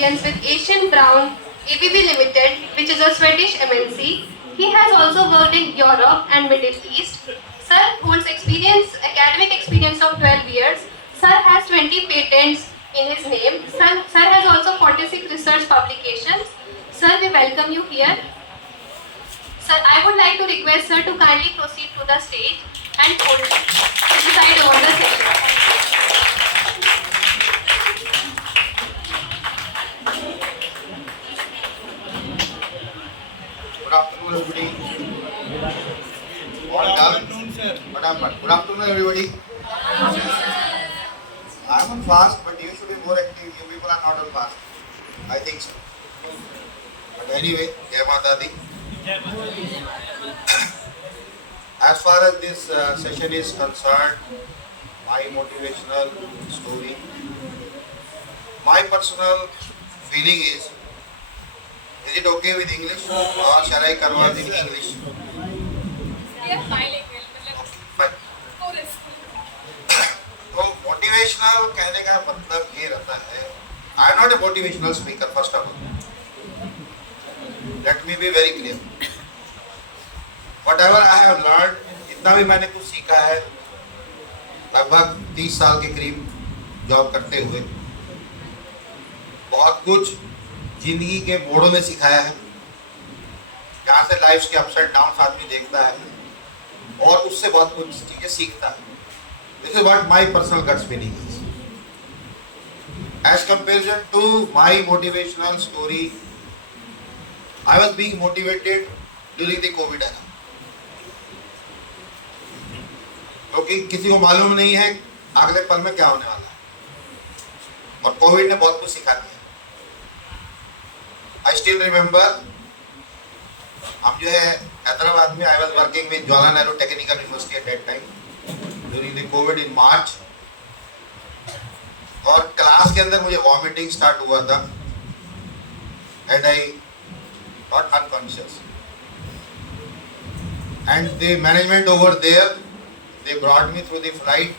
experience with Asian Brown ABB Limited, which is a Swedish MNC. He has also worked in Europe and Middle East. Sir holds academic experience of 12 years. Sir has 20 patents in his name. Sir has also 46 research publications. Sir, we welcome you here. Sir, I would like to request sir to kindly proceed to the stage and preside over the session. Good afternoon, everybody. All done? Good afternoon, everybody. I'm on fast, but you should be more active. You people are not on fast. I think so. But anyway, Jai Mata Di. As far as this session is concerned, my motivational story, my personal feeling is it okay with English or shall I convert in English? Fine. तो motivational कहने का मतलब ये रहता है, I am not a motivational speaker first of all, let me be very clear. What ever I have learn, जितना भी मैंने कुछ सीखा है लगभग 30 साल के करीब जॉब करते हुए, बहुत कुछ जिंदगी के मोड़ों में सिखाया है, जहाँ से लाइफ के अप्स एंड डाउन आदमी देखता है और उससे बहुत कुछ चीजें सीखता है. This is what my personal guts feeling is. As comparison to my motivational story, I was being motivated during the COVID era, क्योंकि किसी को मालूम नहीं है अगले पल में क्या होने वाला है, और कोविड ने बहुत कुछ सिखा दिया. I still remember, हम जो है हैदराबाद में, I was working with Jawaharlal Nehru Technical University at that time during the COVID in March, और क्लास के अंदर मुझे वॉमिटिंग स्टार्ट हुआ था and I got unconscious, and the management over there, they brought me through the flight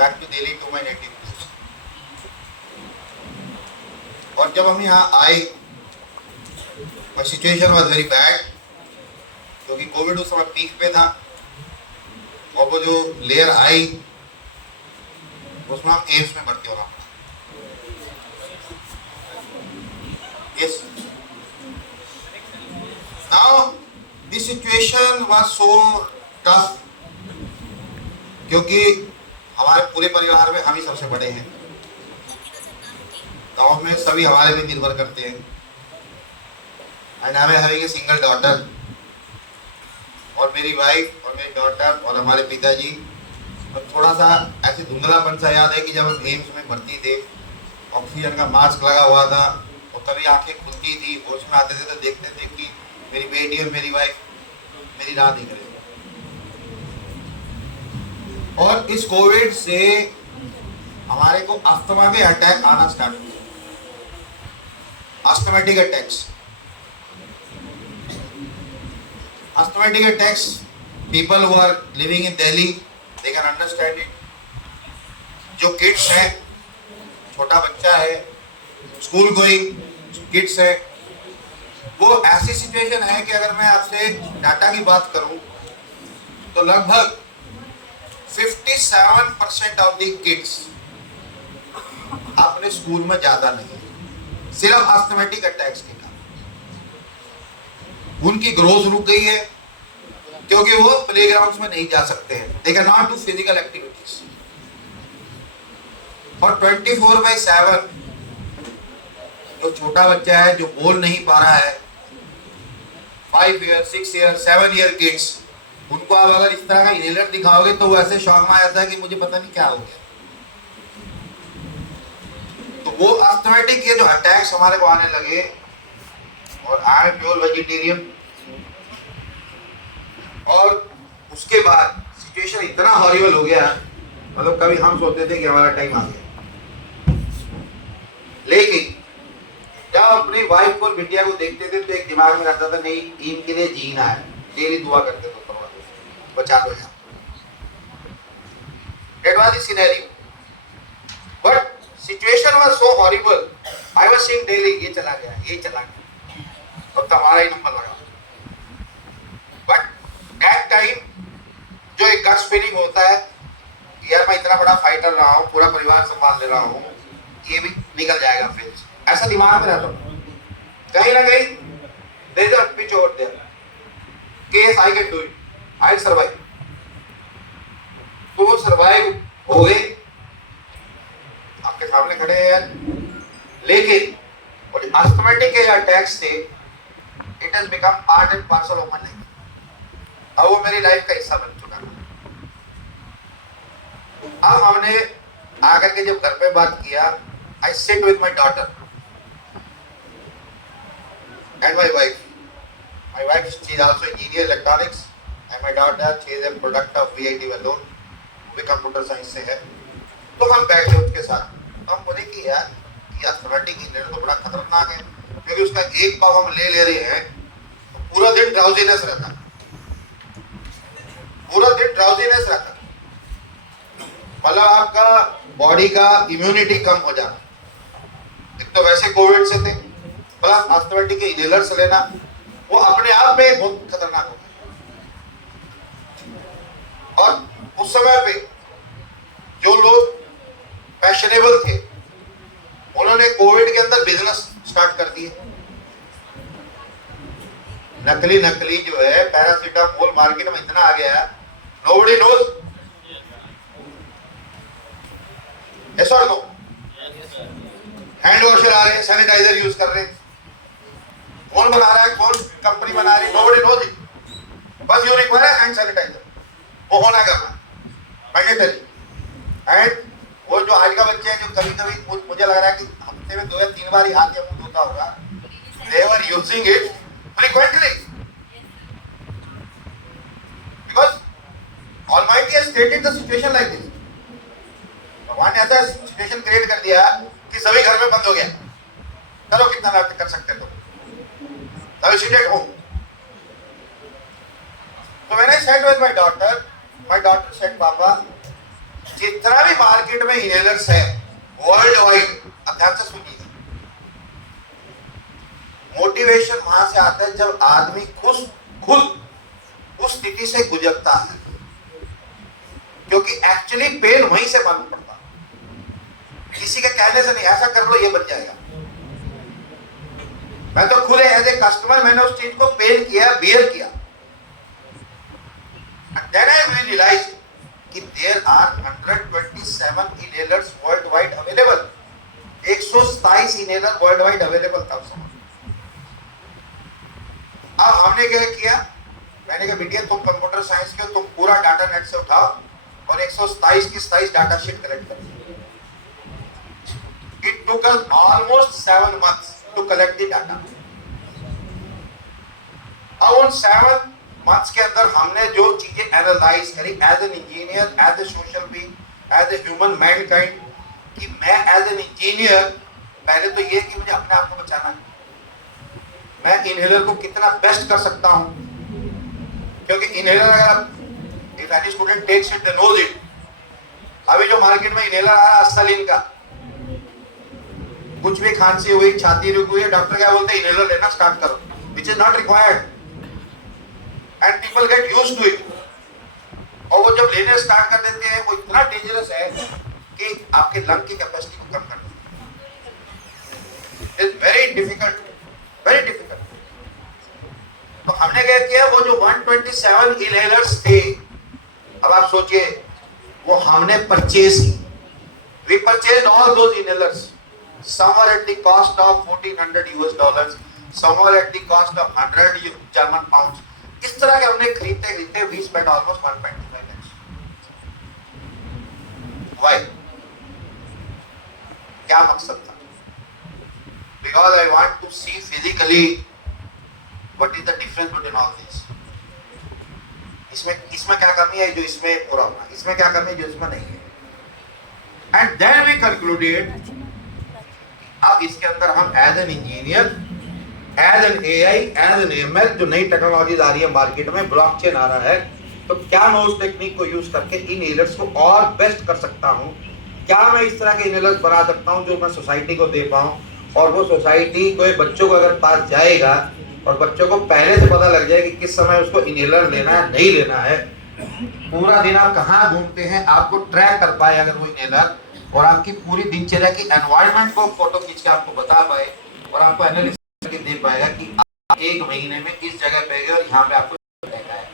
back to Delhi to my native place. और जब हम यहाँ आए, my situation was very bad, क्योंकि कोविड उस समय पीक पे था, और वो जो लेयर आई उसमें हम एम्स में भर्ती होना पड़ा. Yes. Now this situation was so tough, क्योंकि हमारे पूरे परिवार में हम ही सबसे बड़े हैं. गाँव में सभी हमारे पे निर्भर करते हैं, and I am having a single daughter, और मेरी वाइफ और मेरी डॉटर और हमारे पिताजी. और थोड़ा सा ऐसे धुंधलापन सा याद है कि जब हम एम्स में भर्ती थे, ऑक्सीजन का मास्क लगा हुआ था, और कभी आंखें खुलती थी, होश में आते थे तो देखते थे कि मेरी बेटी और मेरी वाइफ मेरी राह देख रही है. और इस कोविड से हमारे को अस्थमा के अटैक आना स्टार्ट हुए, asthmatic attacks. Asthmatic attacks, people who are living in Delhi, they can understand it. जो किड्स हैं, छोटा बच्चा है, स्कूल गोइंग किड्स है, वो ऐसी सिचुएशन है कि अगर मैं आपसे डाटा की बात करूं तो लगभग 57% ऑफ द किड्स अपने स्कूल में ज्यादा नहीं, सिर्फ एस्थमेटिक अटैक्स के कारण. उनकी ग्रोथ रुक गई है, क्योंकि वो प्लेग्राउंड्स में नहीं जा सकते हैं, they can not do physical activities. और 24/7 जो छोटा बच्चा है जो बोल नहीं पा रहा है, 5 ईयर 6 ईयर 7 ईयर किड्स, उनको आप अगर इस तरह का इनहेलर दिखाओगे तो वो ऐसे शॉक में आ जाता है कि मुझे पता नहीं क्या हो गया. तो वो एस्थमेटिक ये जो अटैक्स हमारे को आने लगे, और आई एम प्योर वेजिटेरियन, और उसके बाद सिचुएशन इतना हॉरिबल हो गया, मतलब कभी हम सोचते थे कि हमारा टाइम आ गया, लेकिन जब अपनी वाइफ और बिटिया को देखते थे तो एक दिमाग में रहता था नहीं, इनके लिए जीना है, डेली दुआ करते थे बचा दो यहाँ. That was the scenario. But situation was so horrible I was seeing daily ये चला गया, अब तो हमारा ही नंबर लगा। बट दैट टाइम जो एक गट्स फीलिंग होता है, यार मैं इतना बड़ा फाइटर रहा हूँ, पूरा परिवार संभाल ले रहा हूँ, ये भी निकल जाएगा फिर, ऐसा दिमाग में रहता है। कहीं ना कहीं there is a pitch over there कि yes I can do it, I survive. तो वो सर्वाइव हो गए, आपके सामने खड़े हैं यार। लेकिन और अस्थमेटिक के अटैक्स थे, it has become part and parcel of my life. अब वो मेरी लाइफ का हिस्सा बन चुका है। अब हमने आकर के जब घर पे बात किया, I sit with my daughter and my wife. My wife she is also engineer electronics and my daughter she is a product of VIT Vellore, वो भी कंप्यूटर साइंस से है। तो हम बैठे उसके साथ, हम बोले कि यार ये अस्थमेटिक इनहेलर तो बड़ा खतरनाक है, क्योंकि उसका एक पाव हम ले रहे हैं तो पूरा दिन ड्राउजीनेस रहता है, पूरा दिन ड्राउजीनेस रहता है, मतलब आपका बॉडी का इम्यूनिटी कम हो जाता। एक तो वैसे कोविड से थे, प्लस अस्थमेटिक के इनहेलर्स लेना वो अपने आप में बहुत खतरनाक होता है। और उस समय पे जो लोग फैशनेबल थे, उन्होंने कोविड के अंदर बिजनेस स्टार्ट कर दिए। नकली जो है पैरासीटामोल मार्केट में इतना आ गया है, नोबडी नोज। यस और नो? हैंड वॉशर आ रहे हैं, सैनिटाइजर यूज कर रहे हैं, कौन बना रहा है, कौन कंपनी बना रही है, नोबडी नोज इट। बस यू रिक्वायर हैंड सैनिटाइजर, वो होना करना मैंडेटरी। एंड वो जो आज का बच्चे हैं जो कभी कभी मुझे लग रहा है कि हफ्ते में 2 या 3 बार ही हाथ या मुंह धोता होगा, they were using it frequently because Almighty has created the situation like this. भगवान ने ऐसा सिचुएशन क्रिएट कर दिया कि सभी घर में बंद हो गया, करो कितना नाटक कर सकते हो, सभी sit at home. So when I sat with my daughter said, पापा जितना भी मार्केट में इनहेलर्स है वर्ल्ड वाइड, अब ध्यान से सुनिए, मोटिवेशन वहां से आता है जब आदमी खुद उस स्थिति से गुजरता है, क्योंकि एक्चुअली पेन वहीं से मालूम पड़ता है, किसी के कहने से नहीं, ऐसा कर लो ये बन जाएगा। मैं तो खुद एज ए कस्टमर मैंने उस चीज को पेन किया, बियर किया। Then I realized कि there are 127 inhalers worldwide available, 127 inhaler worldwide available था उस समय। अब हमने क्या किया, मैंने कहा बेटिया तुम कंप्यूटर साइंस के हो, तुम पूरा डाटा नेट से उठाओ और 127 की 27 डाटा शीट कलेक्ट करो। It took us almost 7 months to collect the data. अब उन 7 मंथ्स के अंदर हमने जो चीजें एनालाइज करी as an engineer, as a social being, as a human mankind, कि मैं एज एन इंजीनियर पहले तो ये कि मुझे अपने आप को बचाना है, मैं इनहेलर को कितना बेस्ट कर सकता हूं, क्योंकि इनहेलर अगर if any student takes it they knows it. अभी जो मार्केट में इनहेलर आ रहा है अस्तालिन का, कुछ भी खांसी हुई, छाती रुकी हुई, डॉक्टर क्या बोलते हैं इनहेलर लेना स्टार्ट करो, which is not required and people get used to it। और वो जब लेने स्टार्ट कर देते हैं वो इतना डेंजरस है कि आपके लंग की कैपेसिटी को कम कर देता है। It's very difficult, very difficult. तो हमने क्या किया, वो जो 127 इनहेलर्स थे, अब आप सोचिए वो हमने परचेज की, we purchased all those inhalers, some were at the cost of $1,400, some were at the cost of 100 German pounds। इस तरह के हमने खरीदते we spent almost 1.5 lakhs। Why? क्या मकसद था? Because I want to see physically what is the difference between all this। इसमें क्या कमी है जो इसमें पूरा होना, इसमें क्या कमी है जो इसमें नहीं है। And then we concluded, अब इसके अंदर हम as an engineer, as an AI, as an ML, जो नई टेक्नोलॉजीज आ रही है मार्केट में, ब्लॉकचेन आ रहा है, तो क्या मैं उस टेक्निक को यूज करके इन इनहेलर्स को और बेस्ट कर सकता हूं, क्या मैं इस तरह के इनहेलर्स बना सकता हूं जो मैं सोसाइटी को दे पाऊं और वो सोसाइटी कोई बच्चों को अगर पास जाएगा और बच्चों को पहले से पता लग जाए कि किस समय उसको इनहेलर लेना है नहीं लेना है, पूरा दिन आप कहाँ घूमते हैं आपको ट्रैक कर पाए अगर वो इनहेलर, और आपकी पूरी दिनचर्या की एनवायरनमेंट को फोटो खींच के आपको बता पाए और आपको एनालिसिस करके दे पाएगा कि आप एक महीने में इस जगह पे गए और यहाँ पे आपको रहना है,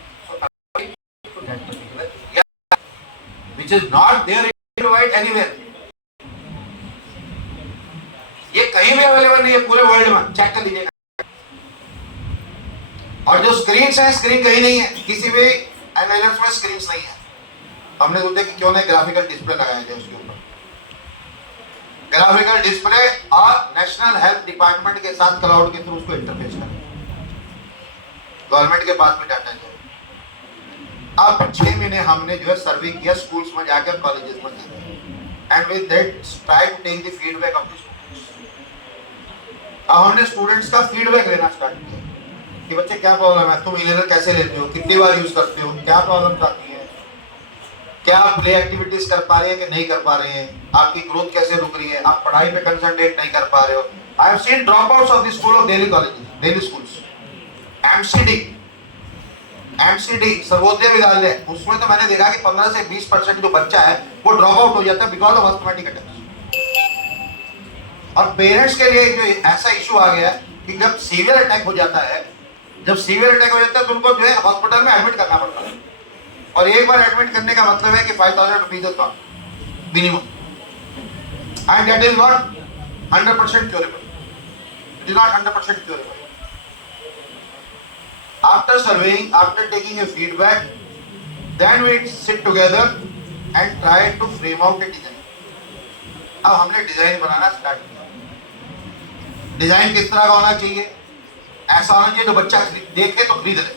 which is not there in world anywhere. ये कहीं भी अवेलेबल नहीं है पूरे वर्ल्ड में, चेक कर लीजिएगा। और जो स्क्रीन है, स्क्रीन कहीं नहीं है, किसी भी एनालिसिस में स्क्रीन नहीं है। हमने सोचा कि क्यों नहीं ग्राफिकल डिस्प्ले लगाया जाए उसके ऊपर, ग्राफिकल डिस्प्ले और नेशनल हेल्थ डिपार्टमेंट के साथ क्लाउड के थ्रू उसको इंटरफेस करें, गवर्नमेंट के पास भी डाटा जाए। अब 6 महीने हमने जो है सर्वे किया स्कूल्स में जाकर, कॉलेजेस में जाकर, and with that try to take the feedback of the students. अब हमने स्टूडेंट्स का फीडबैक लेना स्टार्ट किया कि बच्चे क्या प्रॉब्लम है, तुम इनहेलर कैसे लेते हो, कितनी बार यूज करते हो, क्या प्रॉब्लम आती है, क्या आप प्ले एक्टिविटीज कर पा रहे हैं कि नहीं कर पा रहे हैं, आपकी ग्रोथ कैसे रुक रही है, आप पढ़ाई पे कंसंट्रेट नहीं कर पा रहे हो। I have seen dropouts of the school of Delhi colleges, Delhi schools, MCD Sarvodaya Vidyalaya, उसमें तो मैंने देखा कि 15 से 20% जो बच्चा है वो ड्रॉप आउट हो जाता है बिकॉज ऑफ अस्थमैटिक अटैक। और पेरेंट्स के लिए जो ऐसा इशू आ गया कि जब सीवियर अटैक हो जाता है, तो उनको जो है हॉस्पिटल में एडमिट करना पड़ता है, और एक बार एडमिट करने का मतलब है कि 5000 rupees minimum, and that is not 100% curable, it is not 100% curable. After surveying, after taking a feedback, then we sit together and try to frame out a design. अब हमने डिजाइन बनाना स्टार्ट किया। Design किस तरह का होना चाहिए? ऐसा होना चाहिए जो बच्चा देख के तो खरीद ले।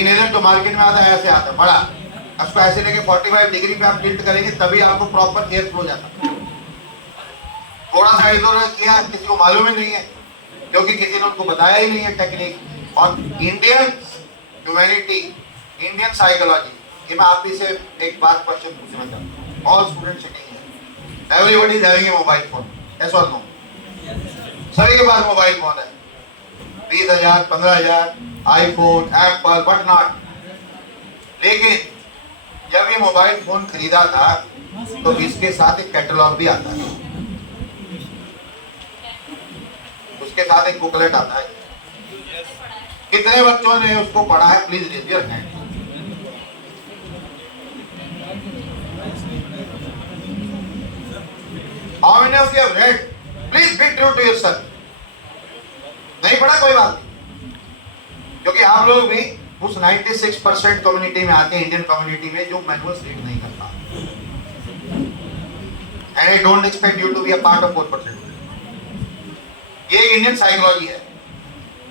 इनहेलर जो मार्केट में आता है ऐसे आता है बड़ा, उसको ऐसे लेके 45 डिग्री पे आप टिल्ट करेंगे तभी आपको प्रॉपर एयर फ्लो जाता है। थोड़ा सा इधर किया, किसी को मालूम ही नहीं है क्योंकि किसी ने उनको बताया ही नहीं है टेक्निक। और इंडियन ह्यूमैनिटी, इंडियन साइकोलॉजी, ये मैं आप ही से एक बात क्वेश्चन पूछना चाहता हूँ। ऑल स्टूडेंट सिटिंग है, everybody is having a mobile phone, yes और नो? सभी के पास मोबाइल फोन है, 20,000 15,000 आईफोन, एप्पल, बट नॉट। लेकिन जब ये मोबाइल फोन खरीदा था तो इसके साथ एक कैटलॉग भी आता है, उसके साथ एक बुकलेट आता है। कितने बच्चों ने उसको पढ़ा है? Please raise your hand. How many of you have read? Please be true to yourself. नहीं पढ़ा कोई बात नहीं, क्योंकि आप लोग भी उस 96% कम्युनिटी में आते हैं, इंडियन कम्युनिटी में, जो मैनुअल्स रीड नहीं करता। And I don't expect you to be a part of 4%। ये इंडियन साइकोलॉजी है।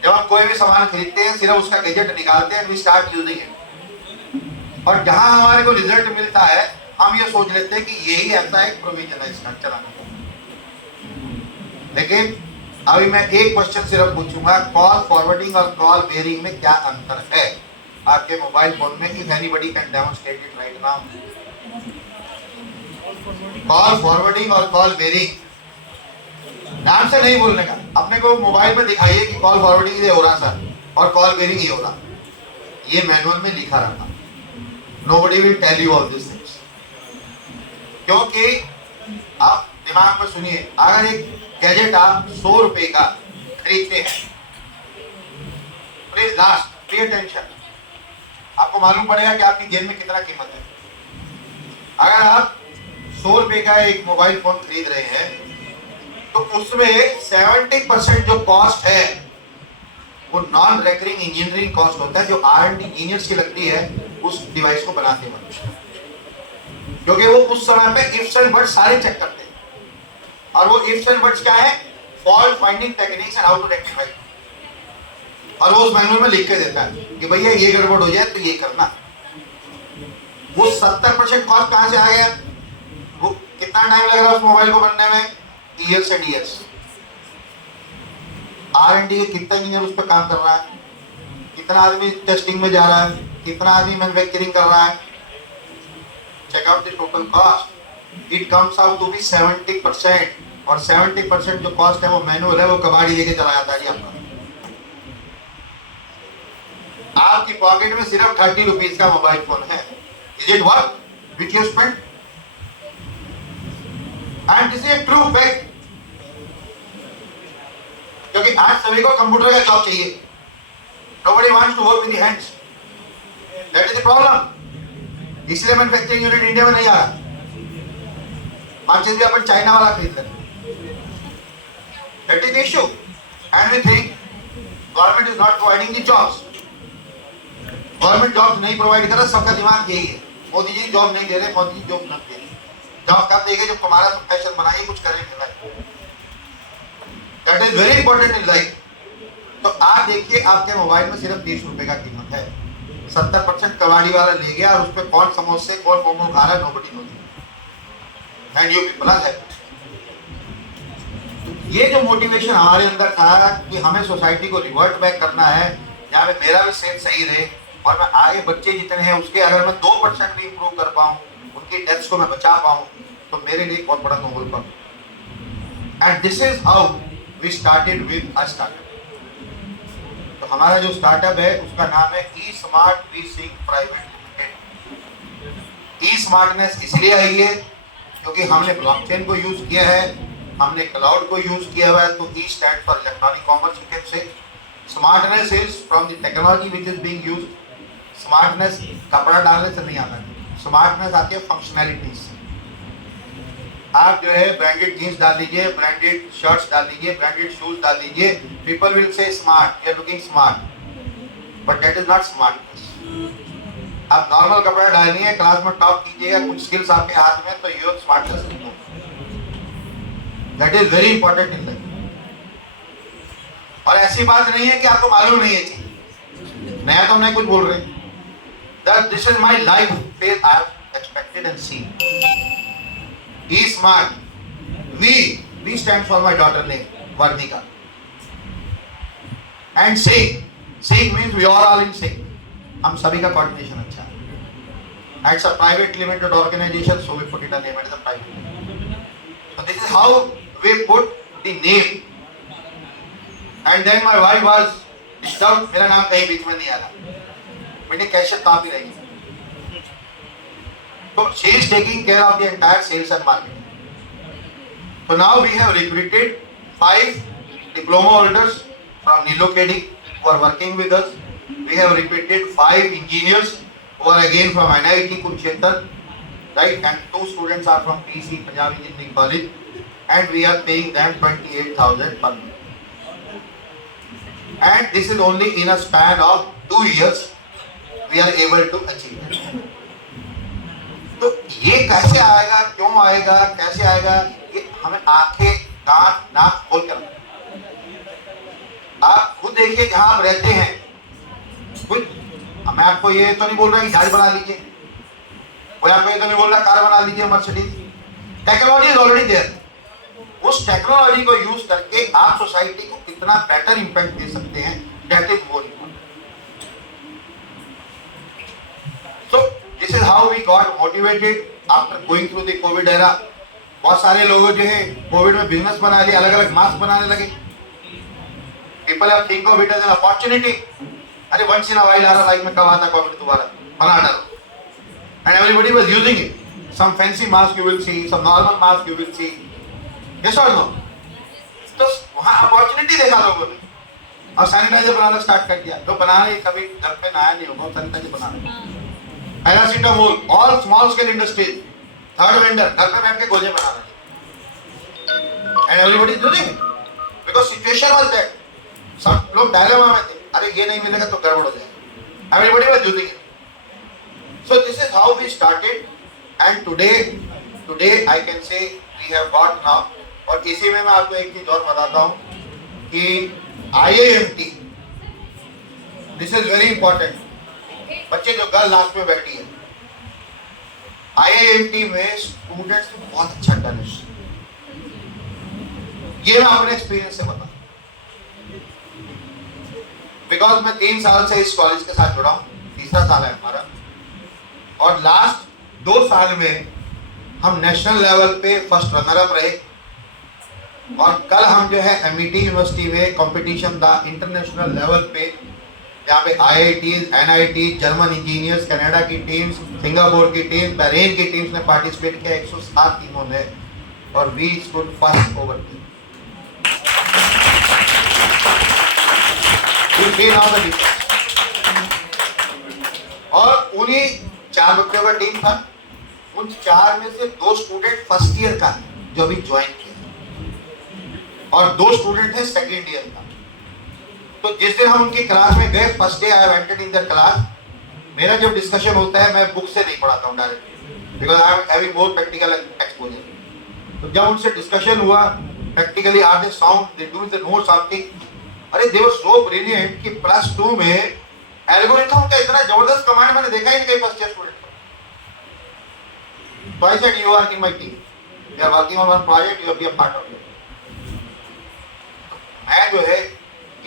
जब हम कोई भी सामान खरीदते हैं सिर्फ उसका गैजेट निकालते हैं, वी स्टार्ट यूजिंग इट, और जहां हमारे को रिजल्ट मिलता है हम ये सोच लेते हैं कि यही ऐसा एक प्रोविजन है इसका चलाने का। लेकिन अभी मैं एक क्वेश्चन सिर्फ पूछूंगा, कॉल फॉरवर्डिंग और कॉल बेयरिंग में क्या अंतर है आपके मोबाइल फोन में? If anybody can demonstrate it right now. Call forwarding और कॉल बेयरिंग, नाम से नहीं बोलने का, अपने को मोबाइल पे दिखाइए कि कॉल फॉरवर्डिंग ये हो रहा सर और कॉल बेयरिंग ये हो रहा, ये मैनुअल में लिखा रहता। Nobody will tell you all this things, क्योंकि आप दिमाग में सुनिए, अगर एक गैजेट आप 100 रुपए का खरीदते हैं, प्लीज लास्ट पे अटेंशन, आपको मालूम पड़ेगा कि आपकी जेब में कितना कीमत है। अगर आप 100 रुपए का एक मोबाइल फोन खरीद रहे हैं तो उसमें 70% जो कॉस्ट है वो नॉन रेकरिंग इंजीनियरिंग कॉस्ट होता है, जो R&D इंजीनियर्स की लगती है उस डिवाइस को बनाते वक्त, क्योंकि वो उस समय पे इफ्स एंड बट्स सारे चेक करते हैं। और वो इफ्स एंड बट्स क्या है? Fault finding techniques and how to rectify. और वो उस मैनुअल में लिख के देता है कि भैया ये गड़बड़ हो जाए तो ये करना। वो 70% कॉस्ट कहां से आ गया? वो कितना टाइम लग रहा है उस मोबाइल को बनने में? Years and years. R&D के कितना इंजीनियर उस पर काम कर रहा है, कितना आदमी टेस्टिंग में जा रहा है, कितना आदमी मैन्युफैक्चरिंग कर रहा है। Check out the total cost, it comes out to be 70%। और 70% जो कॉस्ट है वो मैनुअल है, वो कबाड़ी लेके चला जाता है जी आपका। आपकी पॉकेट में सिर्फ 30 रुपीज का मोबाइल फोन है। Is it worth which you spend? And this is a true fact, क्योंकि आज सभी को कंप्यूटर का जॉब चाहिए। Nobody wants to work with the hands. That is the problem. इसलिए मैन्युफैक्चरिंग यूनिट इंडिया में नहीं आ रहा। मार्केट भी अपन चाइना वाला खरीद लें। That is the issue. And we think government is not providing the jobs. Government job नहीं provide कर रहा, सबका दिमाग यही है। मोदी जी जॉब नहीं दे रहे, मोदी जी जॉब नहीं दे रहे। जॉब कब देंगे? जब हमारा प्रोफेशन बनाइए, कुछ करेंगे life. That is very important in life. तो आप देखिए, आपके मोबाइल में सिर्फ 30 रुपए का कीमत है। 70% कबाड़ी वाला ले गया और उस पर कौन समोसे कौन मोमो खा रहा है, nobody knows. And you people are happy. ये जो मोटिवेशन हमारे अंदर था कि हमें सोसाइटी को रिवर्ट बैक करना है, जहाँ पे मेरा भी सेहत सही रहे और मैं आगे बच्चे जितने हैं उसके अगर मैं 2% भी इंप्रूव कर पाऊँ, उनकी डेथ्स को मैं बचा पाऊँ, तो मेरे लिए बहुत बड़ा नोबल काम। And this is how we started with a startup. तो हमारा जो स्टार्टअप है उसका नाम है E smart we sync private limited. E smartness इसलिए आई है क्योंकि हमने ब्लॉकचेन को यूज किया है, हमने क्लाउड को यूज किया हुआ है। तो E stand for electronic commerce, you can say. Smartness is from the technology which is being used. Smartness कपड़ा डालने से नहीं आता है, स्मार्टनेस आती है फंक्शनैलिटीज से। आप जो है ब्रांडेड जीन्स डाल लीजिए, ब्रांडेड शर्ट्स डाल लीजिए, ब्रांडेड शूज डाल लीजिए, people will say smart, you are looking smart, but that is not smartness. आप नॉर्मल कपड़ा डालिए, क्लास में टॉप कीजिएगा, कुछ स्किल्स आपके हाथ में, तो you are smartness. That is very important in life. और ऐसी बात नहीं है कि आपको मालूम नहीं है चीज, नया तो नहीं कुछ बोल रहे। That this is my life phase I have expected and seen. E smart, we stand for my daughter name, Vardhika. And sync means we are all in sync. हम सभी का coordination अच्छा है। It's a private limited organization, so we put it a name as a private. So this is how we put the name. And then my wife was disturbed, मेरा नाम कहीं बीच में नहीं आ रहा, मैंने कैसे ताप ही रहेगी। So she is taking care of the entire sales and marketing. So now we have recruited 5 diploma holders from Nilokedi who are working with us. We have recruited 5 engineers who are again from NIT Kurukshetra, right? And 2 students are from PC, Punjab Engineering College, and we are paying them 28,000 per month. And this is only in a span of 2 years we are able to achieve it. तो ये कैसे आएगा, क्यों आएगा, कैसे आएगा, ये हमें आंखें कान नाक खोल कर। आप खुद देखिए जहां आप रहते हैं, खुद मैं आपको ये तो नहीं बोल रहा कि गाड़ी बना लीजिए, कोई आपको ये तो नहीं बोल रहा कार बना लीजिए Mercedes. Technology is already there. उस टेक्नोलॉजी को यूज करके आप सोसाइटी को कितना बेटर इंपैक्ट दे सकते हैं, that is more important. So This is how we got motivated after going through the COVID era. बहुत सारे लोग जो है कोविड में बिजनेस बना लिए, अलग अलग मास्क बनाने लगे। People have think of it as an opportunity. अरे once in a while आ रहा, लाइफ में कब आता कोविड दोबारा, बना डालो। And everybody was using it. Some fancy mask you will see, some normal mask you will see. Yes or no? तो वहाँ अपॉर्चुनिटी देखा लोगों ने और सैनिटाइजर बनाना स्टार्ट कर दिया। जो बना रहे कभी घर पे नहाया नहीं होगा, सैनिटाइजर बना रहे। Paracetamol, all small scale industries, third vendor घर पे बैठ के गोले बना रहे हैं। And everybody is doing it because situation was that. सब लोग डायलेमा में थे, अरे ये नहीं मिलेगा तो गड़बड़ हो जाएगा। Everybody was doing it. So this is how we started and today I can say we have got now. और इसी में मैं आपको एक चीज और बताता हूँ कि IIMT, this is very important. बच्चे जो गर्ल लास्ट में बैठी है, IIMT में स्टूडेंट्स बहुत अच्छा टैलेंट, ये मैं अपने एक्सपीरियंस से बता, बिकॉज मैं 3 साल से इस कॉलेज के साथ जुड़ा हूं, 3रा साल है हमारा। और लास्ट 2 साल में हम नेशनल लेवल पे फर्स्ट रनर अप रहे और कल हम जो है एमईटी यूनिवर्सिटी में कंपटीशन था इंटरनेशनल लेवल पे, जहाँ पे IITs, NIT, German engineers, Canada की टीम्स, सिंगापुर की टीम, बहरीन की टीम्स ने पार्टिसिपेट किया 107 टीमों ने, और we stood first over team. और उन्हीं 4 बच्चों का टीम था, उन 4 में से 2 स्टूडेंट फर्स्ट ईयर का है जो अभी ज्वाइन किया, और 2 स्टूडेंट है सेकेंड ईयर का। तो जिस दिन हम उनकी क्लास में गए, first day I have entered in their class, मेरा जब डिस्कशन होता है मैं बुक से नहीं पढ़ाता हूँ direct, because I am having more practical exposure. तो जब उनसे डिस्कशन हुआ, practically are they sound, they do they know something, अरे दे वर सो ब्रिलियंट कि +2 में एल्गोरिथम का इतना जबरदस्त कमांड मैंने देखा ही नहीं कहीं first year student. So I said you are in my team. We are working on one project. You will be a part of it. मैं जो है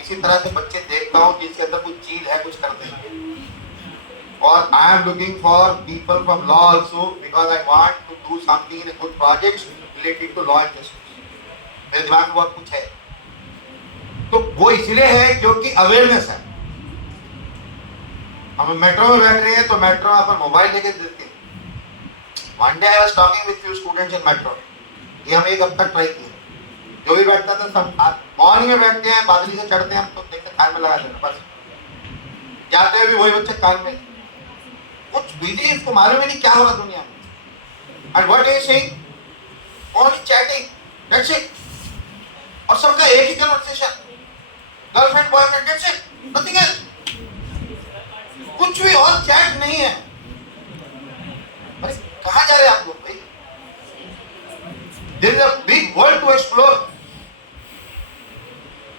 इसी तरह से बच्चे देखता हूँ जिसके अंदर कुछ चीज है, कुछ करते हैं। और I am looking for people from law also because I want to do something in a good projects related to law and justice. मेरे दिमाग में बहुत कुछ है। तो वो इसलिए है क्योंकि अवेयरनेस है। हम मेट्रो में बैठ रहे हैं तो मेट्रो में अपन मोबाइल लेके देखते हैं। One day I was talking with few students in metro. ये हम एक हफ्ता ट्राई किए। जो भी बैठता था सब मॉर्निंग में बैठते हैं, बादली से चढ़ते हैं, तो देखते कान में लगा देना बस। जाते हुए भी वही बच्चे कान में कुछ बिजी, इसको मालूम ही नहीं क्या हो रहा दुनिया में। And what is saying? Only chatting. That's it. और सबका एक ही conversation, girlfriend boyfriend, that's it. Nothing else. कुछ भी और चैट नहीं है। अरे कहाँ जा रहे हैं आप लोग भाई? There is a big world to explore.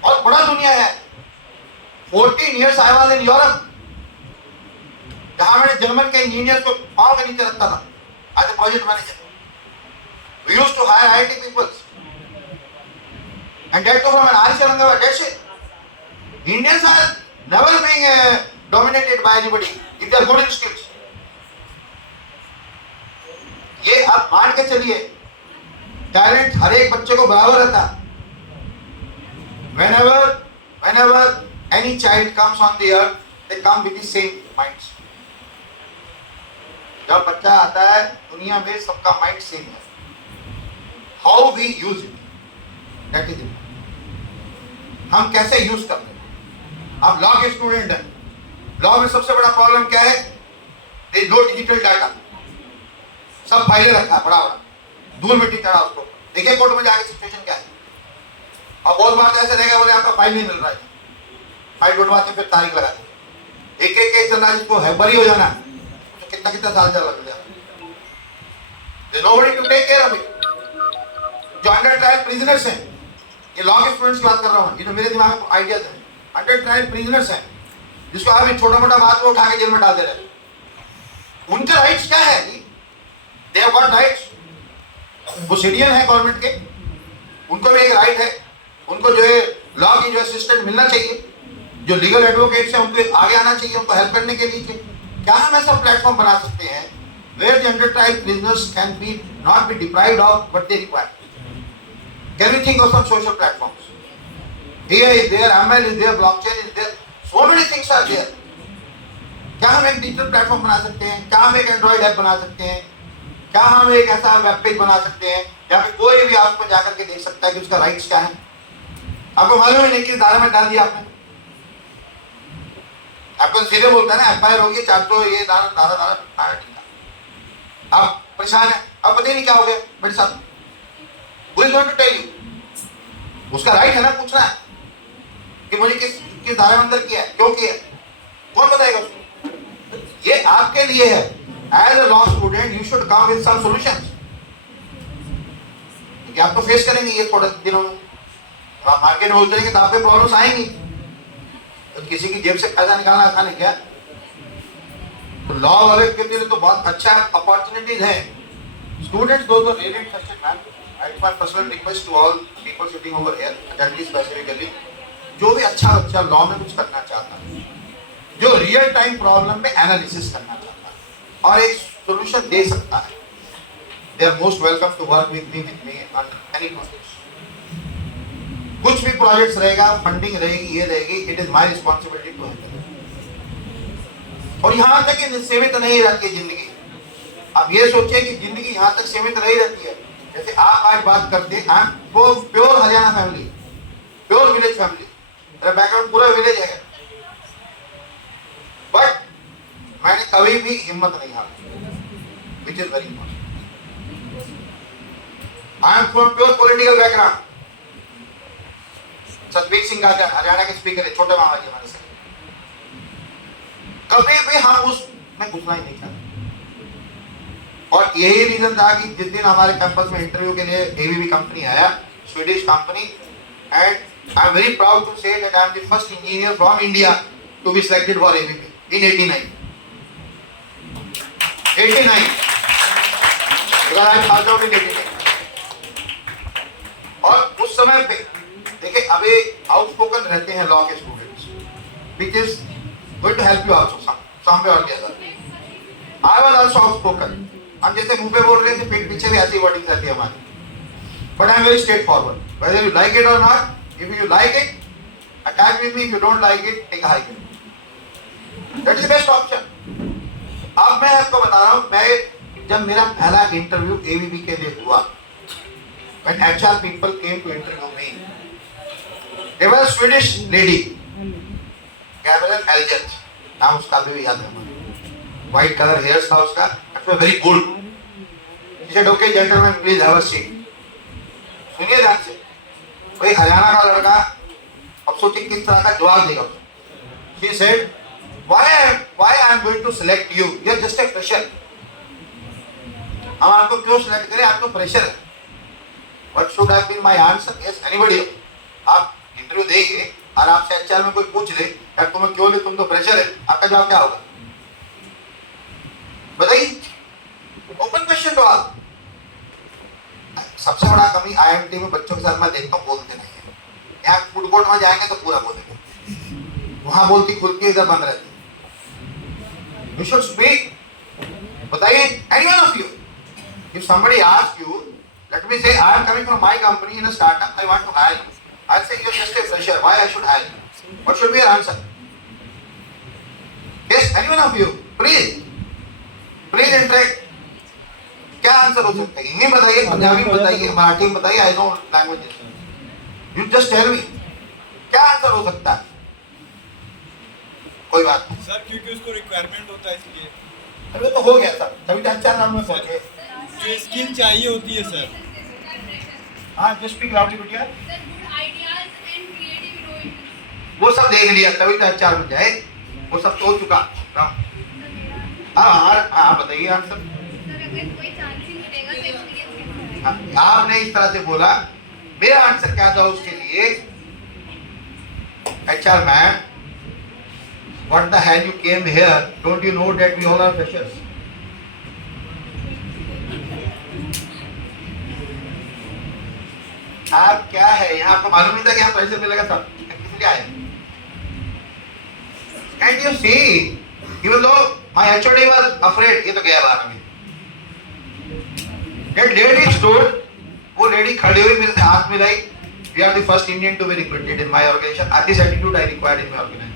और बड़ा दुनिया है। 14 years I was in Europe. जहाँ मैंने जर्मन के इंजीनियर्स को पाँव के नीचे रखता था, आज project manager. We used to hire IT people, and that too from an RC Aurangabad. That's it. Indians are never being dominated by anybody if they are good in skills. ये आप मान के चलिए, टैलेंट हर एक बच्चे को बराबर रहता। Whenever any child comes on the earth, they come with the same minds. जब बच्चा आता है दुनिया में सबका माइंड सेम है। How we use it, that is it. हम कैसे यूज करते हैं। आप लॉ के स्टूडेंट हैं, लॉ में सबसे बड़ा प्रॉब्लम क्या है? There is no digital data. सब फाइलें रखा है बड़ा बड़ा, धूल मिट्टी चढ़ा उसको। देखिए कोर्ट में जाके सिचुएशन क्या है। और बहुत बार ऐसे रहेगा, बोले आपका फाइल नहीं मिल रहा है, फाइल ढूंढवाते फिर तारीख लगाते। एक एक केस चल रहा है जिसको है बरी हो जाना, तो कितना कितना साल चल लग जाएगा। Nobody to take care of it. जो अंडर ट्रायल प्रिजनर्स हैं, ये लॉ के स्टूडेंट्स की बात कर रहा हूँ, ये तो मेरे दिमाग में आइडियाज हैं। अंडर ट्रायल प्रिजनर्स हैं जिसको आप एक छोटा मोटा बात को उठा के जेल में डाल दे रहे हैं। उनके राइट्स क्या है? They have got rights. वो सिटीजन है गवर्नमेंट के, उनको भी एक राइट है। उनको जो है लॉ की जो असिस्टेंट मिलना चाहिए, जो लीगल एडवोकेट्स हैं उनको आगे आना चाहिए, उनको हेल्प करने के लिए। क्या हम ऐसा प्लेटफॉर्म बना सकते हैं where the under trial prisoners can be not be deprived of what they require? Can we think of some social platforms? Here is there, ML is there, blockchain is there, so many things are there. क्या हम एक digital platform बना सकते हैं? क्या हम एक Android app बना सकते हैं? क्या हम एक ऐसा वेब पेज बना सकते हैं जहाँ पे कोई भी आप पर जाकर के देख सकता है कि उसका राइट्स क्या है? आपको मालूम है नहीं किस दायरे में डाल दिया आपने। आपको सीधे बोलता है ना, एम्पायर होगी 400 ये दाना दाना दाना, आप परेशान है, आप पता ही नहीं क्या हो गया मेरे साथ। Who is going to tell you? उसका राइट है ना पूछना है कि मुझे किस धारा में अंदर किया है, क्यों किया है, कौन बताएगा उसको? ये आपके लिए है। As a law student, you should come with some solutions. क्योंकि आप तो फेस करेंगे ये थोड़े दिनों में। आप मार्केट में उतरेंगे तो आपके प्रॉब्लम्स आएंगी। तो किसी की जेब से पैसा निकालना आसान है क्या? तो लॉ वाले के लिए तो बहुत अच्छा अपॉर्चुनिटीज है। स्टूडेंट्स दो really interested man, I my personal request to all people sitting over here, at least specifically जो भी अच्छा बच्चा लॉ में कुछ करना चाहता है, जो रियल टाइम प्रॉब्लम पे एनालिसिस करना चाहता है और एक सॉल्यूशन दे सकता है, they are most welcome to work with me on any project. कुछ भी प्रोजेक्ट्स रहेगा, फंडिंग रहेगी, ये रहेगी, it is my responsibility to handle. और यहाँ तक कि सीमित नहीं रहती है जिंदगी। आप ये सोचिए कि जिंदगी यहाँ तक सीमित नहीं रहती है। जैसे आप आज बात करते हैं, आप pure Haryana family, pure village family, मेरा बैकग्राउंड पूरा विलेज है, बट मैंने कभी भी हिम्मत नहीं हारी, विच is very important. I am from pure political background. Satbir Singh गाजर हरियाणा के स्पीकर है, छोटे मामा जी हमारे से। कभी भी हम उसमें घुसना ही नहीं चाहते। और यही रीजन था कि जिस दिन हमारे कैंपस में इंटरव्यू के लिए एबीबी कंपनी आया, Swedish company, and I am very proud to say that I am the first engineer from India to be selected for ABB in 89 because I passed out in 89। और उस समय पे देखिए, अभी outspoken रहते हैं law के students, which is going to help you also some way or the other। I was also outspoken। हम जैसे मुंह पे बोल रहे थे, पीठ पीछे भी ऐसी वर्डिंग रहती है हमारी, but I am very straightforward। Whether you like it or not, if you like it, attack with me। If you don't like it, take a hike। That is the best option। अब मैं आपको बता रहा हूँ, मैं जब मेरा पहला इंटरव्यू एबीबी के लिए हुआ, when HR people came to interview me, there was a Swedish lady, Gabrielle Elgert, नाम उसका भी याद है मुझे, white color hairs था उसका, but very good। She said, "Okay, gentlemen, please have a seat।" सुनिए ध्यान से, कोई हरियाणा का लड़का अब सोचिए किस तरह का जवाब देगा। She said, why I am going to select you? You are just a fresher। हम आपको क्यों सिलेक्ट करें, आपको प्रेशर है। What should have been my answer? Yes, anybody। आप इंटरव्यू देंगे और आपसे एचआर में कोई पूछ ले, यार तुम्हें क्यों ले, तुम तो प्रेशर है, आपका जवाब क्या होगा बताइए। Open question to all. सबसे बड़ा कमी आईएमटी में बच्चों के साथ मैं देखता हूँ, बोलते नहीं है। यहाँ फूड कोर्ट में जाएंगे तो पूरा बोलेंगे, वहां बोलती खुलती, इधर बंद रहती। You should speak। बताइए, any one of you, if somebody asks you, let me say I am coming from my company in a startup, I want to hire you, I'll say you are just a fresher, why I should hire you? What should be your answer? Yes, any one of you, please interact। क्या answer हो सकता है? हिंदी बताइए, पंजाबी में बताइए, मराठी में बताइए, I know languages। You just tell me, क्या आंसर हो सकता है? कोई बात नहीं सर, क्योंकि उसको रिक्वायरमेंट होता है इसलिए। अरे तो हो गया सर, तभी तो अच्छा नाम में पहुंचे। जो स्किल चाहिए होती है सर। हाँ, जस्ट स्पीक लाउडली बेटिया। वो सब देख लिया, तभी तो अच्छा बन जाए, वो सब तो हो चुका। हाँ बताइए आंसर। आपने इस तरह से बोला, मेरा आंसर क्या था उसके लिए? HR ma'am, what the hell you came here? Don't you know that we all are freshers? आप क्या है, यहाँ आपको मालूम नहीं था कि यहाँ पैसे मिलेगा सब, किस लिए आए? Can't you see? Even though my HOD was afraid, ये तो गया बाहर अभी। That lady stood, वो लेडी खड़ी हुई, मेरे से हाथ मिलाई। We are the first Indian to be recruited in my organization, and this attitude I required in my organization।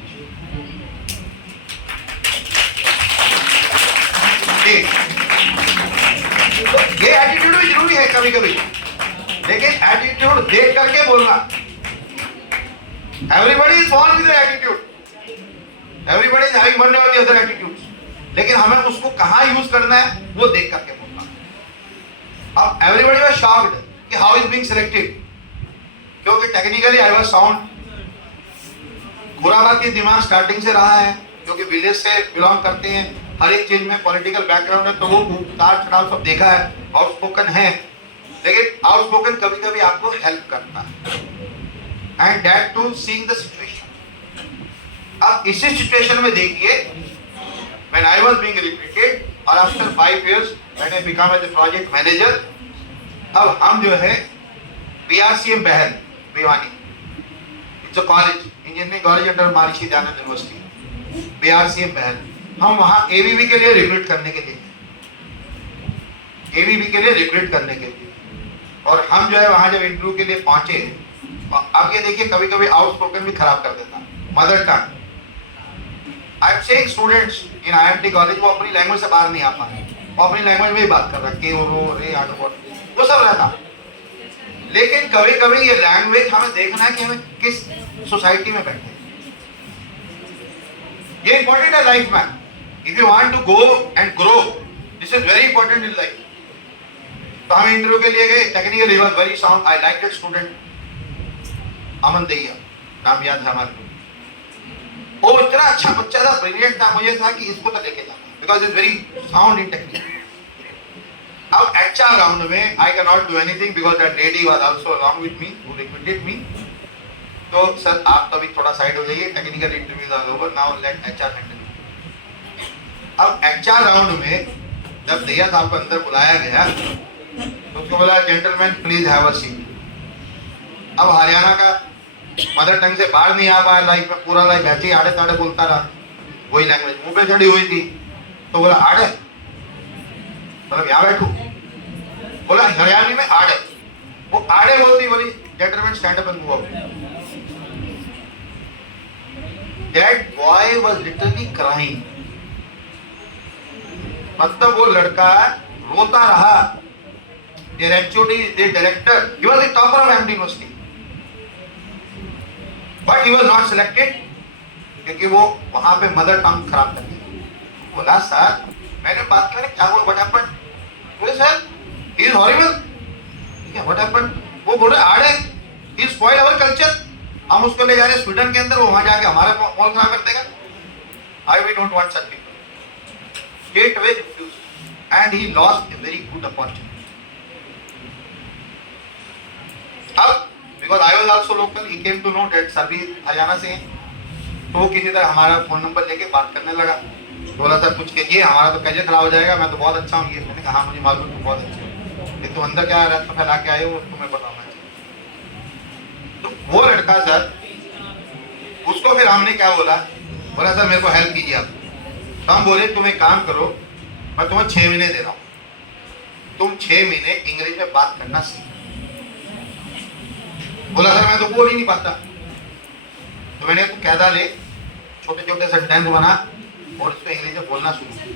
ये एटीट्यूड भी जरूरी है कभी कभी, लेकिन एटीट्यूड देख करके बोलना। Everybody is born with attitude, everybody is having one or the other attitudes, लेकिन हमें उसको कहां यूज करना है वो देख करके बोलना। अब एवरीबॉडी वाज शॉक्ड कि हाउ इज बीइंग सिलेक्टेड, क्योंकि टेक्निकली आई वाज साउंड। खुराबाती दिमाग स्टार्टिंग से रहा है, क्योंकि विलेज से बिलोंग करते हैं, हर एक चीज में पॉलिटिकल बैकग्राउंड है, तो वो उतार चढ़ाव सब देखा है, आउटस्पोकन है। लेकिन आउटस्पोकन कभी कभी आपको हेल्प करता है, and that too seeing the situation. अब इसी सिचुएशन में देखिए, when I was being recruited और after 5 years when I become as a project manager, अब हम जो है BRCM Bahal Bhiwani, it's a college, engineering college under Maharshi Dayanand university, BRCM बहल, हम वहां एबीबी के लिए रिक्रूट करने के लिए, और हम जो है वहां जब इंटरव्यू के लिए पहुंचे अब ये देखिए कभी कभी आउटस्पोकन भी खराब कर देता mother tongue. I am saying students in IIT college वो अपनी लैंग्वेज से बाहर नहीं आ पा रहे, वो अपनी लैंग्वेज में ही बात कर रहा है, के रो रे आटो वो सब रहता। लेकिन कभी कभी ये लैंग्वेज हमें देखना है कि हमें किस सोसाइटी में बैठे। ये इंपॉर्टेंट है लाइफ में। If you want to go and grow, this is very important in life. तो हम इंटरव्यू के लिए गए, टेक्निकल ही was very sound. I like that student Aman Daiya, नाम याद है हमारे। वो इतना अच्छा बच्चा था, ब्रिलियंट था, मुझे था कि इसको तो लेके जाना because is very sound in technique. अब HR राउंड में I can not do anything because that lady was also along with me, who recruited me. तो सर आप कभी थोड़ा साइड हो जाइए, technical interviews are over, now let HR handle. अब HR round में जब दैया साहब को अंदर बुलाया गया तो उसको बोला gentleman please have a seat. अब हरियाणा का मदर टंग से बाहर नहीं आ पाया लाइफ में, पूरा लाइफ ऐसे ही आड़े ताड़े बोलता रहा, वही लैंग्वेज मुंह पे चढ़ी हुई थी। तो बोला आड़े, मतलब यहाँ बैठू, बोला हरियाणवी में आड़े, वो आड़े बोलती, बोली gentleman stand up and move out. That boy was literally crying, मतलब वो लड़का रोता रहा। Their HOD, their director, he was the topper of MD University, but he was not selected क्योंकि वो वहां पे मदर टंग खराब कर दिया। बोला सर, मैंने बात की, मैंने क्या बोला, what happened? बोले सर, he is horrible। ठीक है, what happened? वो बोल रहे आड़े, he spoil our culture। हम उसको ले जा रहे स्वीडन के अंदर, वो वहां जाके हमारा मॉल खराब कर देगा। I we don't want such people। Straightaway refused, and he lost a very good opportunity। अब because I was also local, he came to know that sir भी हरियाणा से हैं, तो वो किसी तरह हमारा फोन नंबर लेके बात करने लगा। बोला सर कुछ कीजिए, हमारा तो कैसे खराब हो जाएगा, मैं तो बहुत अच्छा हूँ। ये मैंने कहा मुझे मालूम तुम बहुत अच्छे हो, लेकिन तुम अंदर क्या रास्ता फैला के आए हो तुम्हें बताना चाहिए। तो वो लड़का सर, उसको फिर हमने क्या बोला, बोला सर मेरे को हेल्प कीजिए आप। तो हम बोले तुम एक काम करो, मैं तुम्हें 6 महीने दे रहा हूँ, तुम 6 महीने इंग्लिश में बात करना सीखो। बोला सर मैं तो बोल ही नहीं पाता। तो मैंने तो कहता ले, छोटे छोटे सेंटेंस बना और उसको इंग्लिश में बोलना शुरू किया।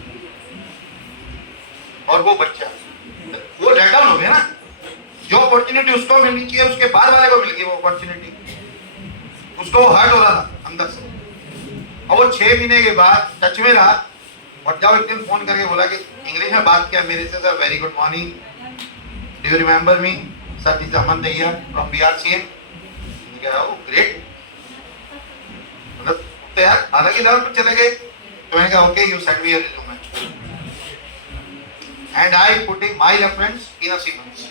और वो बच्चा वो लेट डाउन हो गया ना, जो अपॉर्चुनिटी उसको मिलनी चाहिए उसके बाद वाले को मिल गई वो अपॉर्चुनिटी, उसको हर्ट हो रहा था अंदर से। और वो 6 महीने के बाद टच में रहा, और जब एक दिन फोन करके बोला कि इंग्लिश में बात किया मेरे से, sir very good morning, do you remember me, sir this Aman Daiya from BRCM। Great, मतलब तो यार अलग ही लेवल पर चले गए। तो मैंने कहा okay you send me your resume, and I put in my reference in a Siemens.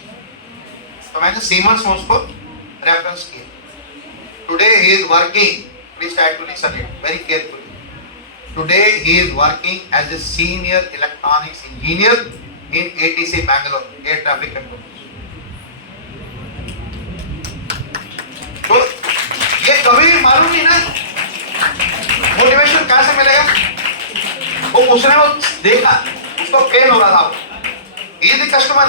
तो मैंने सीमेंस में उसको रेफरेंस किया। Today he is working, please try to listen it very carefully. Today he is working as a senior electronics engineer in ATC Bangalore, air traffic control. तो ये कभी मालूम नहीं ना मोटिवेशन कहां से मिलेगा। वो उसने वो देखा, उसको पेन हो रहा था, ये भी कस्टमर,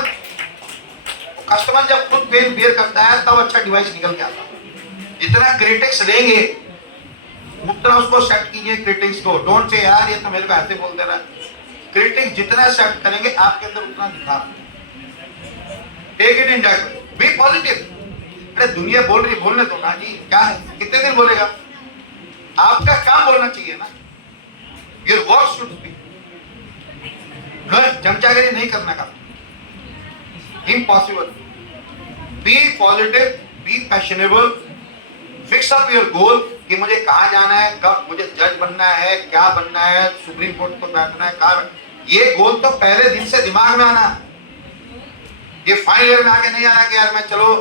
कस्टमर जब खुद पेन बियर करता है तब अच्छा डिवाइस निकल के आता है। जितना क्रिटिक्स लेंगे उतना उसको सेट कीजिए क्रिटिक्स को। डोंट से यार ये तो मेरे को ऐसे बोल दे रहा है। क्रिटिक्स जितना सेट करेंगे आपके अंदर उतना दिखा। Take it in that way, be positive. अरे दुनिया बोल रही, बोलने दो ना जी, क्या है, कितने दिन बोलेगा। आपका काम बोलना चाहिए ना, योर वर्क शुड बी, चमचागिरी नहीं करना का, impossible. Be positive, be passionable, fix up your goal कि मुझे कहाँ जाना है, कब मुझे जज बनना है, क्या बनना है, सुप्रीम कोर्ट को बैठना है, कहाँ। ये गोल तो पहले दिन से दिमाग में आना। ये फाइनल ईयर में आके नहीं आना कि यार मैं चलो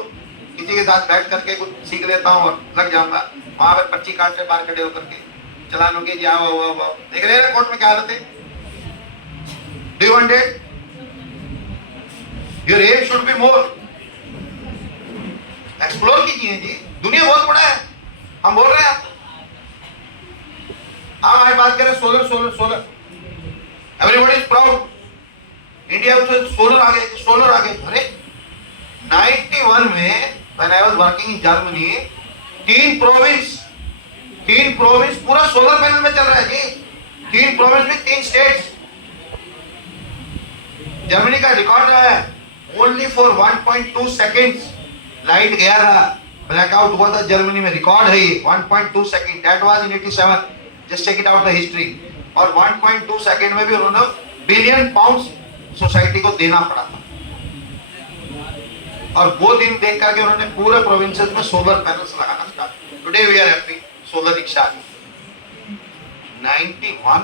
किसी के साथ बैठ करके कुछ सीख लेता हूँ और लग जाऊंगा, वहां पर पर्ची काट से बाहर खड़े होकर के चलान होके जाओ। देख रहे हैं कोर्ट में क्या हालत है। Do you want it? Your aim should be more. Explore कीजिए जी, दुनिया बहुत बड़ा है। हम बोल रहे हैं हम आज बात करें solar solar solar, everybody is proud, India में सोलर आ गए, सोलर आ गए। अरे 91 में when I was working in Germany, तीन प्रोविंस पूरा सोलर पैनल में चल रहा है जी। 3 प्रोविंस में 3 स्टेट्स। जर्मनी का रिकॉर्ड रहा है, ओनली फॉर 1.2 सेकेंड्स लाइट गया था, ब्लैकआउट हुआ था जर्मनी में। रिकॉर्ड है ये 1.2 second, that was in 87। Just check it out the history. और 1.2 सेकेंड में भी उन्होंने बिलियन पाउंड्स सोसाइटी को देना पड़ा था। और वो दिन देख करके उन्होंने पूरे प्रोविंसेस में सोलर पैनल्स लगाना start. Today we are happy, solar rickshaw. 91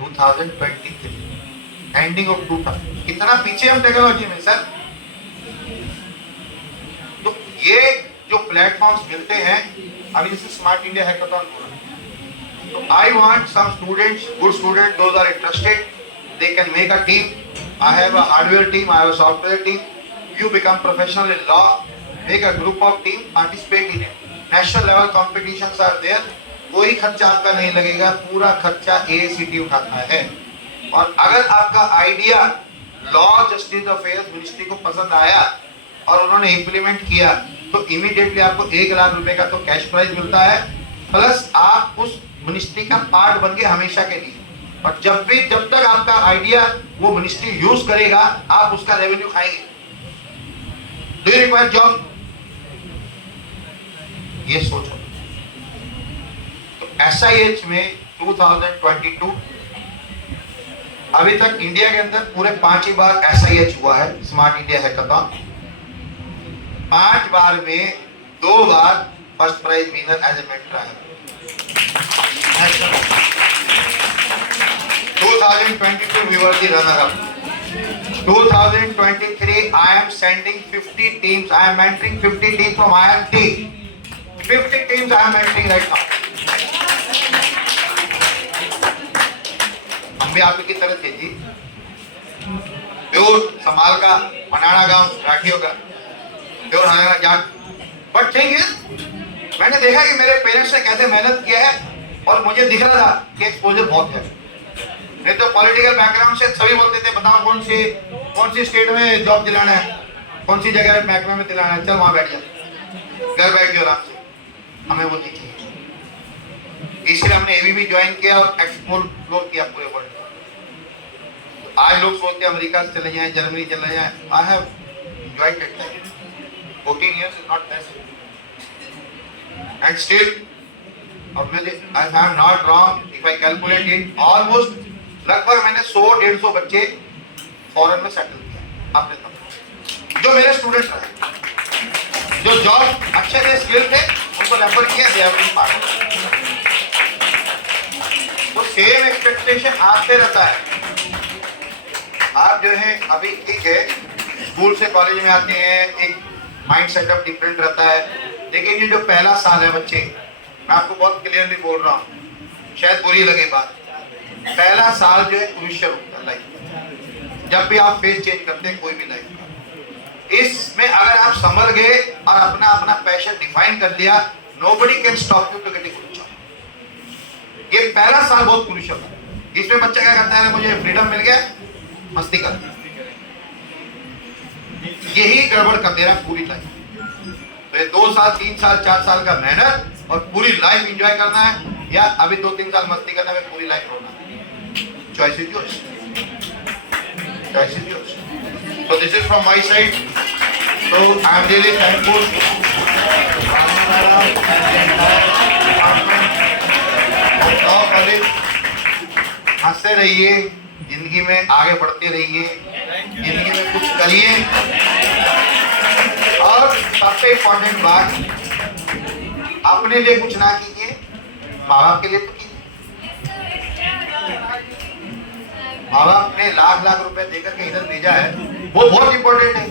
2023 ending of 2000। कितना पीछे हम टेक्नोलॉजी में सर। तो ये जो प्लेटफॉर्म्स मिलते हैं, अभी जैसे स्मार्ट इंडिया हैकाथॉन, तो I want some students, good student, those are interested, they can make a team. I have a hardware team, I have a software team. You become professional in law, make a group of team, participate in it. National level competitions are there. कोई खर्चा आपका नहीं लगेगा, पूरा खर्चा AICTE उठाता है। और अगर आपका idea law justice affairs ministry को पसंद आया और उन्होंने इम्प्लीमेंट किया, तो इमीडिएटली आपको 1 लाख रुपए का तो कैश प्राइज मिलता है, प्लस आप उस मिनिस्ट्री का पार्ट बन गए हमेशा के लिए। और जब तक आपका आइडिया वो मिनिस्ट्री यूज करेगा, आप उसका रेवेन्यू खाएंगे। Do you require job? ये सोचो। तो SIH में 2022 अभी तक इंडिया के अंदर पूरे 5 ही बार SIH हुआ है, स्मार्ट इंडिया हैकाथॉन। 5 बार में 2 बार first prize winner as a mentor है। 2022 we were the runner up. 2023 I am sending 50 teams. I am mentoring 50 teams from IMT. 50 teams I am mentoring right now. हम भी आपकी तरह थे जी। प्योर समाल का, मनाना गांव, राठियों का, pure Haryana Jat. But thing is, मैंने देखा कि मेरे पेरेंट्स ने कैसे मेहनत किया है और मुझे दिख रहा था कि एक्सपोजर बहुत है। नहीं तो पॉलिटिकल बैकग्राउंड से सभी बोलते थे बताओ कौन सी स्टेट में जॉब दिलाना है, कौन सी जगह महकमे में दिलाना है, चल वहां बैठ जा, घर बैठ जाओ आराम से। हमें वो नहीं चाहिए, इसलिए हमने ABB ज्वाइन किया और एक्सप्लोर किया पूरे वर्ल्ड में। तो आज लोग सोचते हैं अमेरिका से चले जाएं, जर्मनी चले जाएं। I have enjoyed it life. 14 years is not less, and still, अब मैं if I am not wrong, if I calculate it, almost लगभग मैंने 100-150 बच्चे फॉरेन में सेटल किया अपने तरफ, जो मेरे स्टूडेंट्स रहे, जो जॉब अच्छे थे, स्किल थे, उनको रेफर किया, दे हैव बीन पार्ट। तो सेम एक्सपेक्टेशन आपसे रहता है। आप जो है अभी ठीक है, स्कूल से कॉलेज में आते हैं, एक माइंड सेटअप डिफरेंट रहता है, लेकिन ये जो पहला साल है बच्चे, मैं आपको बहुत क्लियरली बोल रहा हूँ, शायद बुरी लगे बात, पहला साल जो है क्रूशियल होता है लाइफ में। जब भी आप फेस चेंज करते हैं कोई भी लाइफ में, इसमें अगर आप संभल गए और अपना पैशन डिफाइन कर लिया, nobody can stop you to get a good job. ये पहला साल बहुत क्रूशियल है। इसमें बच्चा क्या करता है, मुझे फ्रीडम मिल गया, मस्ती कर, यही गड़बड़ कर दे रहा है पूरी लाइफ। तो ये 2 साल 3 साल 4 साल का मेहनत और पूरी लाइफ एंजॉय करना है, या अभी 2-3 साल मस्ती करना है, पूरी लाइफ रोना है। Choice is yours. Choice is yours. So this is from my side. So I am really thankful. हंसते रहिए, जिंदगी में आगे बढ़ते रहिए, जिंदगी में कुछ करिए, और सबसे इम्पोर्टेंट बात, अपने लिए कुछ ना कीजिए, माँ बाप के लिए तो कीजिए। माँ बाप ने लाख रुपए देकर के इधर भेजा है, वो बहुत इंपॉर्टेंट है।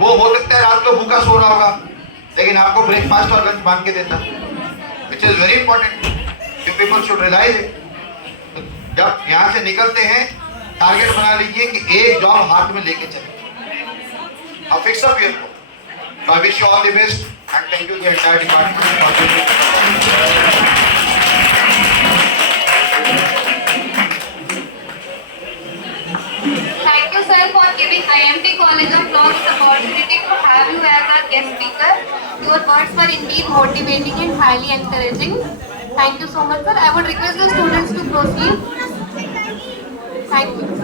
वो हो सकता है रात को भूखा सो रहा होगा, लेकिन आपको ब्रेकफास्ट और लंच बांध के देता, which is very important. You people should realize it. जब यहाँ से निकलते हैं, टारगेट बना लीजिए कि एक जॉब हाथ में लेके चले, अब fix up your goal. I wish you all the best and thank you the entire department. Thank you, sir, for giving IMT College College of Law this opportunity to have you as our guest speaker. Your words were indeed motivating and highly encouraging. Thank you so much, sir. I would request the students to proceed. Thank you.